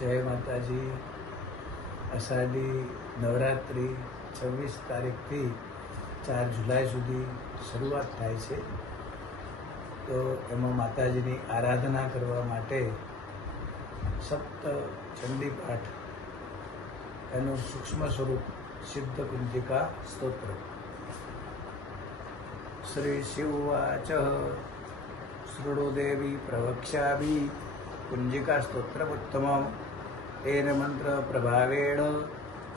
જય માતાજી. અષાઢી નવરાત્રિ 26 તારીખથી 4 જુલાઈ સુધી શરૂઆત થાય છે. તો એમાં માતાજીની આરાધના કરવા માટે સપ્ત ચંડી પાઠ એનું સૂક્ષ્મ સ્વરૂપ સિદ્ધ કુંજિકા સ્તોત્ર. શ્રી શિવવાચ શૃણુ દેવી પ્રવક્ષ્યામિ કુંજિકા સ્તોત્રમુત્તમં તેન મંત્ર પ્રભાવેણ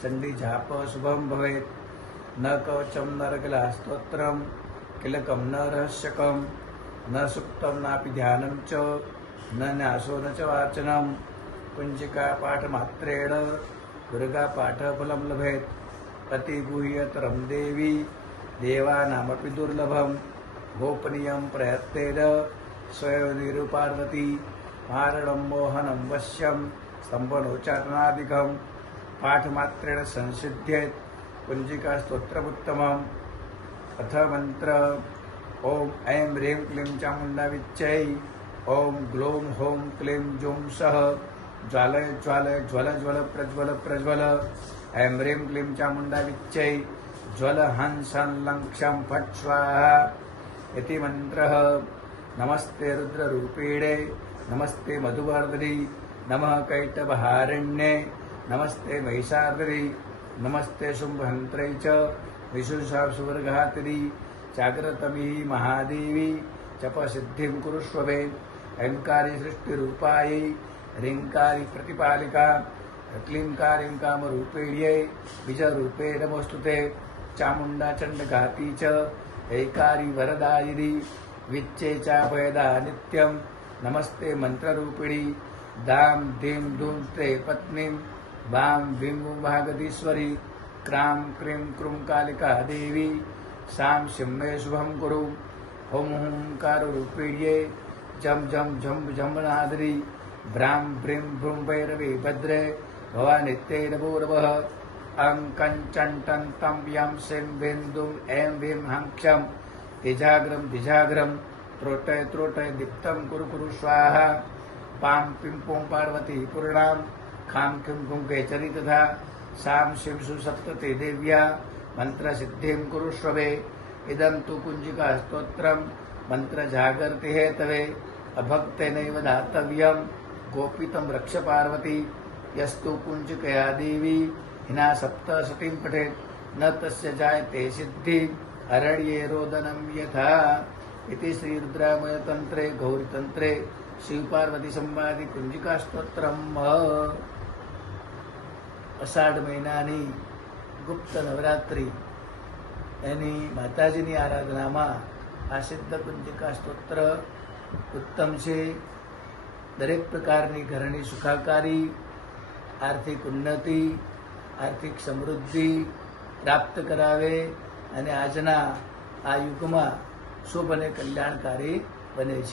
ચંડી જાપ શુભમ ભવેત. ન કવચમ ન રગલા સ્તોત્રમ કિલકમ ન રહસ્યકમ ન સુક્તમ નાપી ધ્યાનમ ચ ન ન્યાસો ન ચ વાચનમ. કુંજિકા પાઠ માત્રેણ દુર્ગા પાઠ ફલમ લભેત. અતિગુહ્યતરમ દેવી દેવાનામપી દુર્લભમ. ગોપનીયમ પ્રયત્નેન સ્વયં નિરૂપાર્વતી. મારણમ મોહનમ વશ્યમ સ્તંભનોચ્ચાટનાદિકમ. પાઠમાત્રેણ સંસિદ્ધ્યેત કુંજિકા સ્તોત્રમુત્તમમ. અથ મંત્ર ઓમ ऐं ह्रीं क्लीं चामुण्डा विच्चै. ओम ग्लौं हौं क्लीं जौं सः ज्वालय ज्वालय ज्वल ज्वल प्रज्वल प्रज्वल. ऐं ह्रीं क्लीं चामुण्डा विच्चै ज्वल हंस लङ्क्षं फट् स्वाहा इति मन्त्रः. नमस्ते रुद्ररूपिणे नमस्ते मधुवर्धिनि नमः कैटभहारण्ये नमस्ते महिषार्दिनि नमस्ते शुम्भहन्त्रै च विशुषा सुवर्घातिनि. जाग्रतमी महादेवी जपसिद्धिं कुरुष्व मे. ऐंकारी सृष्टिरूपायै ह्रींकारी प्रतिपालिका क्लींकारीं कामरूपिण्यै बीजरूपे नमोऽस्तुते. चामुण्डा चण्डघाती च ऐकारी वरदायिनी विच्चे चाभयदा नित्यं. नमस्ते मंत्ररूपिणी दां धीं धूं ते पत्नीं वां वीं वूं भागदीश्वरी. क्रां क्रीं क्रूं कालिका देवी सां शिम्मे शुभं कुरु. हुं हुंकारूपिण्ये जं जं झं झम्बनादिनी. भ्रां भ्रीं भ्रूं भैरवी भद्रे भवानित्यै नमो नमः. अं कञ्चं टं तं यं सिं बिन्दुं ऐं वीं हं क्षं दिजाग्रं दिजाग्रं त्रोटय त्रोटय दीप्तं कुरु कुरु स्वाहा. पां पिं पों पार्वती पूर्णां खां किं कुं केचरी तथा. सां शिं सुसप्तते देव्या मंत्रसिद्धिं कुरुष्व मे. इदं तु कुंजिका स्तोत्रं मंत्रजागर्ति हेतवे अभक्तेनैव दातव्यं. गोपितं रक्ष पार्वती यस्तु कुंजिकया देवी हिना सप्तशतीं पठेत् न तस्य जायते सिद्धि अरण्ये रोदनं यथा. इति श्री रुद्रामय तंत्रे गौरी तंत्रे शिव पार्वती संवादी कुंजिका स्तोत्रम. અષાઢ મહિનાની ગુપ્ત નવરાત્રિ એની માતાજીની આરાધનામાં આ સિદ્ધ કુંજિકા સ્તોત્ર ઉત્તમ છે. દરેક પ્રકારની ઘરની સુખાકારી, આર્થિક ઉન્નતિ, આર્થિક સમૃદ્ધિ પ્રાપ્ત કરાવે અને આજના આ યુગમાં શુભ અને કલ્યાણકારી બને છે.